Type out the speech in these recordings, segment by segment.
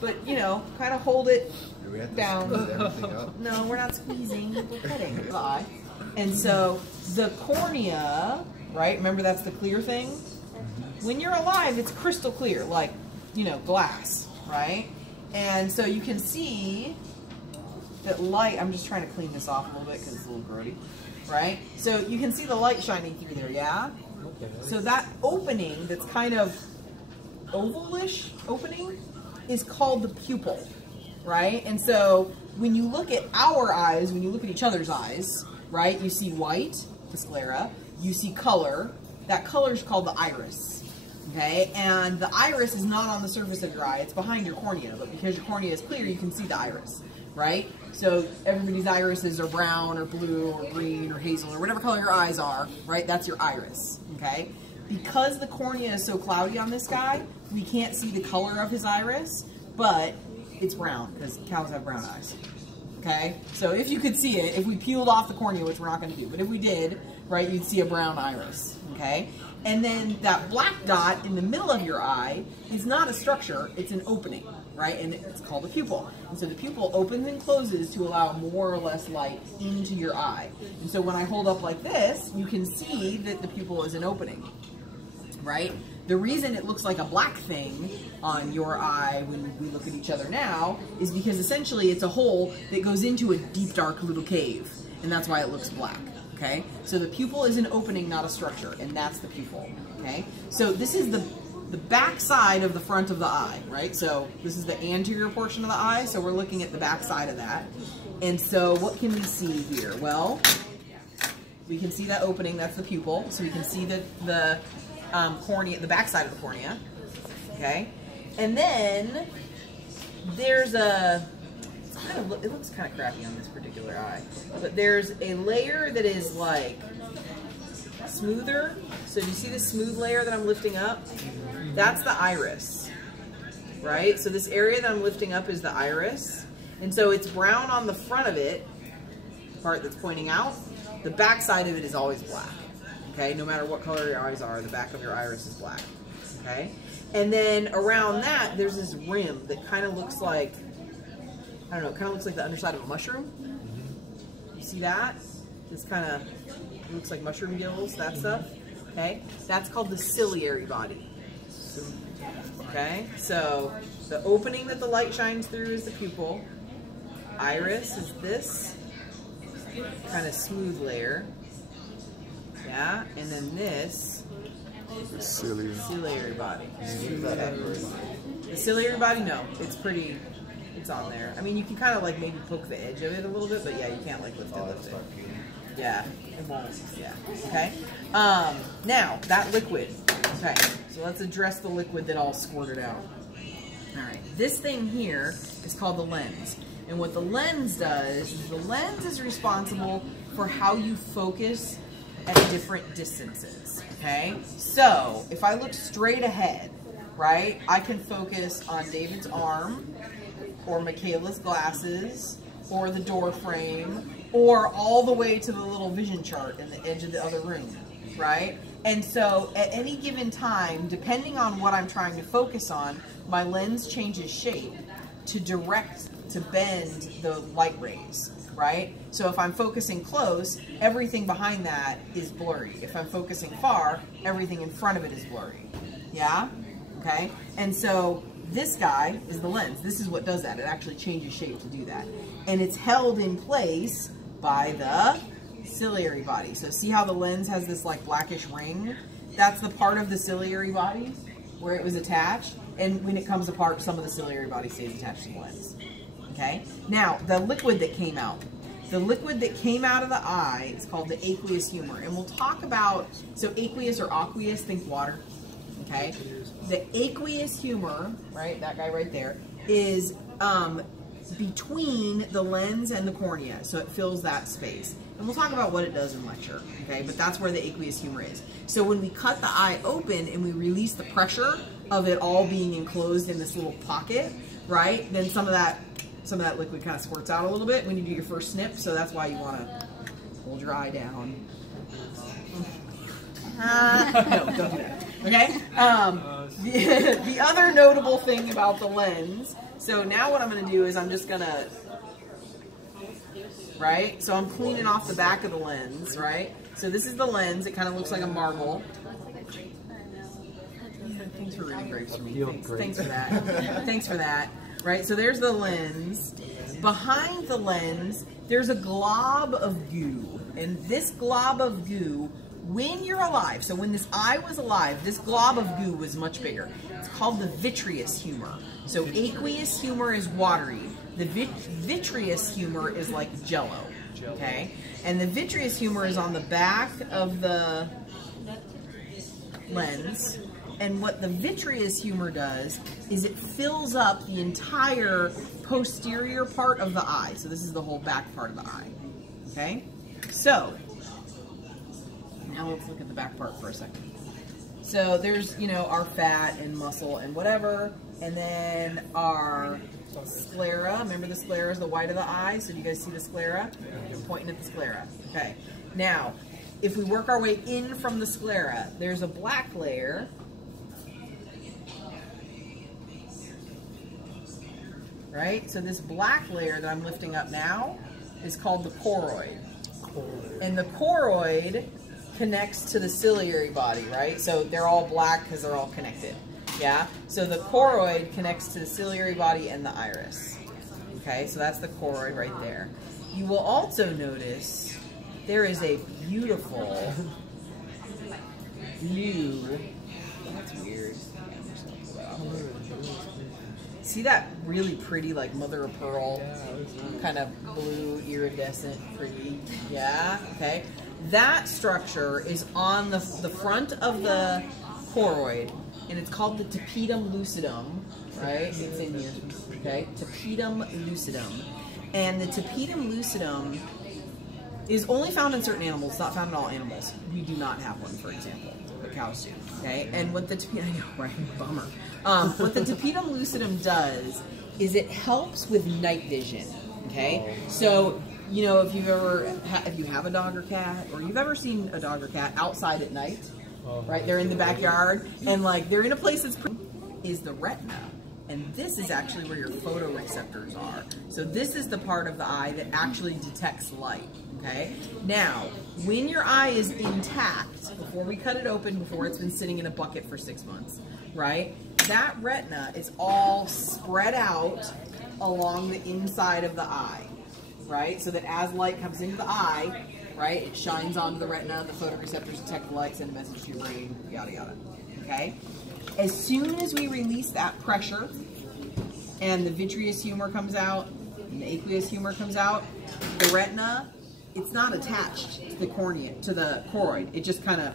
but you know, kind of hold it Do we have to down. squeeze everything up? No, we're not squeezing, we're cutting the eye. And so the cornea, right? Remember that's the clear thing? When you're alive, it's crystal clear, like, you know, glass, right? And so you can see that light, I'm just trying to clean this off a little bit because it's a little grody, right? So you can see the light shining through there, yeah? Okay. So that opening that's kind of ovalish opening is called the pupil, right? And so when you look at our eyes, when you look at each other's eyes, right, you see white, the sclera, you see color, that color is called the iris, okay? And the iris is not on the surface of your eye, it's behind your cornea, but because your cornea is clear, you can see the iris, right? So everybody's irises are brown or blue or green or hazel or whatever color your eyes are, right? That's your iris, okay? Because the cornea is so cloudy on this guy, we can't see the color of his iris, but it's brown because cows have brown eyes, okay? So if you could see it, if we peeled off the cornea, which we're not going to do, but if we did, right, you'd see a brown iris, okay? And then that black dot in the middle of your eye is not a structure, it's an opening, right? And it's called a pupil. And so the pupil opens and closes to allow more or less light into your eye. And so when I hold up like this, you can see that the pupil is an opening, right? The reason it looks like a black thing on your eye when we look at each other now is because essentially it's a hole that goes into a deep, dark little cave. And that's why it looks black, okay? So the pupil is an opening, not a structure, and that's the pupil, okay? So this is the back side of the front of the eye, right? So this is the anterior portion of the eye, so we're looking at the back side of that. And so what can we see here? Well, we can see that opening, that's the pupil, so we can see the cornea, the back side of the cornea, okay? And then there's a, it looks kind of crappy on this particular eye, but there's a layer that is like smoother. So do you see this smooth layer that I'm lifting up? That's the iris, right? So this area that I'm lifting up is the iris. And so it's brown on the front of it, part that's pointing out. The back side of it is always black, okay? No matter what color your eyes are, the back of your iris is black, okay? And then around that, there's this rim that kind of looks like, I don't know, it kind of looks like the underside of a mushroom. You see that? This kind of looks like mushroom gills, that stuff, okay? That's called the ciliary body, okay? So the opening that the light shines through is the pupil. Iris is this kind of smooth layer, yeah? And then this ciliary body. The ciliary body, no, it's pretty, it's on there. I mean, you can kind of like maybe poke the edge of it a little bit, but yeah, you can't like lift it. Yeah, it won't, yeah, okay? Now, that liquid, okay, so let's address the liquid that all squirted out. All right, this thing here is called the lens. And what the lens does is the lens is responsible for how you focus at different distances, okay? So, if I look straight ahead, right, I can focus on David's arm, or Michaela's glasses, or the door frame, or all the way to the little vision chart in the edge of the other room, right? And so at any given time, depending on what I'm trying to focus on, my lens changes shape to bend the light rays, right? So if I'm focusing close, everything behind that is blurry. If I'm focusing far, everything in front of it is blurry, yeah? Okay? And so this guy is the lens. This is what does that. It actually changes shape to do that. And it's held in place by the ciliary body. So see how the lens has this like blackish ring? That's the part of the ciliary body where it was attached. And when it comes apart, some of the ciliary body stays attached to the lens. Okay? Now, the liquid that came out. The liquid that came out of the eye is called the aqueous humor. And we'll talk about, so aqueous or aqueous, think water. Okay? The aqueous humor, right, that guy right there, is between the lens and the cornea, so it fills that space. And we'll talk about what it does in lecture, okay, but that's where the aqueous humor is. So when we cut the eye open and we release the pressure of it all being enclosed in this little pocket, right, then some of that liquid kind of squirts out a little bit when you do your first snip, so that's why you want to hold your eye down. No, don't do that. Okay. The other notable thing about the lens. So now what I'm going to do is I'm just going to, right? So I'm cleaning off the back of the lens, right? So this is the lens. It kind of looks like a marble. Yeah, thanks for reading grapes for me. Thanks for that. Thanks for that. Right, so there's the lens. Behind the lens, there's a glob of goo. And this glob of goo, when you're alive, so when this eye was alive, this glob of goo was much bigger. It's called the vitreous humor. So aqueous humor is watery. The vitreous humor is like jello, okay? And the vitreous humor is on the back of the lens. And what the vitreous humor does is it fills up the entire posterior part of the eye. So this is the whole back part of the eye, okay? So, now let's look at the back part for a second. So there's, you know, our fat and muscle and whatever, and then our sclera. Remember the sclera is the white of the eye? So do you guys see the sclera? You're pointing at the sclera. Okay. Now, if we work our way in from the sclera, there's a black layer. Right? So this black layer that I'm lifting up now is called the choroid. And the choroid connects to the ciliary body, right? So they're all black because they're all connected. Yeah? So the choroid connects to the ciliary body and the iris. Okay? So that's the choroid right there. You will also notice there is a beautiful blue. That's weird. See that really pretty, like mother of pearl, kind of blue, iridescent, pretty, yeah, okay. That structure is on the front of the choroid, and it's called the tapetum lucidum, right? It's in here, okay, tapetum lucidum. And the tapetum lucidum is only found in certain animals, not found in all animals. We do not have one, for example, but cows do, okay? And what the tapetum, I know, right, bummer. What the tapetum lucidum does is it helps with night vision, okay? So, you know, if you have a dog or cat, or you've ever seen a dog or cat outside at night, right? They're in the backyard, and like they're in a place that's is the retina. And this is actually where your photoreceptors are. So this is the part of the eye that actually detects light, okay? Now, when your eye is intact, before we cut it open, before it's been sitting in a bucket for 6 months, right? That retina is all spread out along the inside of the eye, right? So that as light comes into the eye, right, it shines onto the retina, the photoreceptors detect the light, send a message to your brain, yada, yada, okay? As soon as we release that pressure and the vitreous humor comes out and the aqueous humor comes out, the retina, it's not attached to the cornea, to the choroid. It just kind of,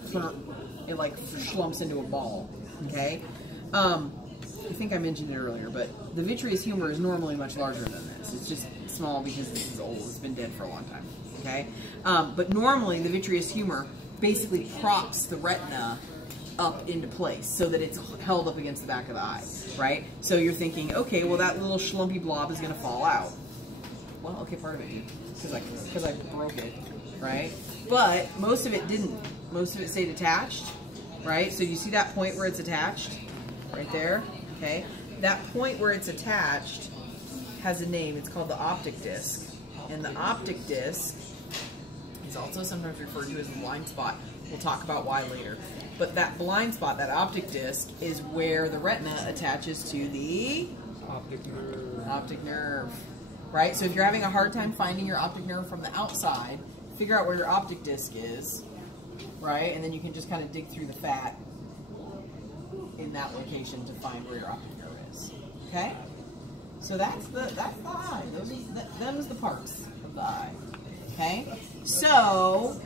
it like slumps into a ball, okay? I think I mentioned it earlier, but the vitreous humor is normally much larger than this. It's just small because this is old. It's been dead for a long time, okay? But normally the vitreous humor basically props the retina up into place so that it's held up against the back of the eye, right? So you're thinking, okay, well that little schlumpy blob is going to fall out. Well, okay, part of it did, because I broke it, right? But most of it didn't. Most of it stayed attached, right? So you see that point where it's attached, right there, okay? That point where it's attached has a name. It's called the optic disc, and the optic disc is also sometimes referred to as the blind spot. We'll talk about why later. But that blind spot, that optic disc, is where the retina attaches to the optic nerve. Right? So if you're having a hard time finding your optic nerve from the outside, figure out where your optic disc is, right? And then you can just kind of dig through the fat in that location to find where your optic nerve is. Okay? So that's the eye. Them's the parts of the eye. Okay? So